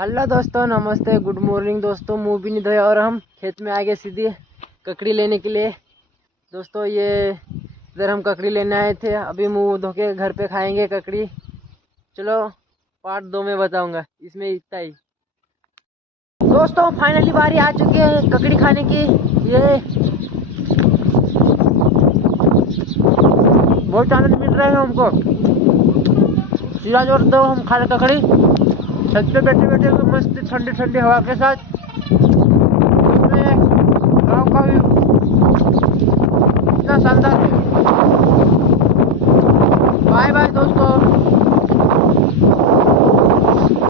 Hello दोस्तों, नमस्ते, good morning दोस्तों। मुंह भी नहीं धोया और हम खेत में आ गए सीधे ककड़ी लेने के लिए। दोस्तों ये इधर हम ककड़ी लेने आए थे। अभी मुंह धो के घर पे खाएंगे ककड़ी। चलो पार्ट 2 में बताऊंगा, इसमें इतना ही। दोस्तों फाइनली बारी आ चुकी है ककड़ी खाने की। ये बहुत आनंद मिल रहा है हमको। सीधा जोर दो, हम खा रहे ककड़ी छत पे बैठे बैठे मस्त ठंडी ठंडी हवा के साथ।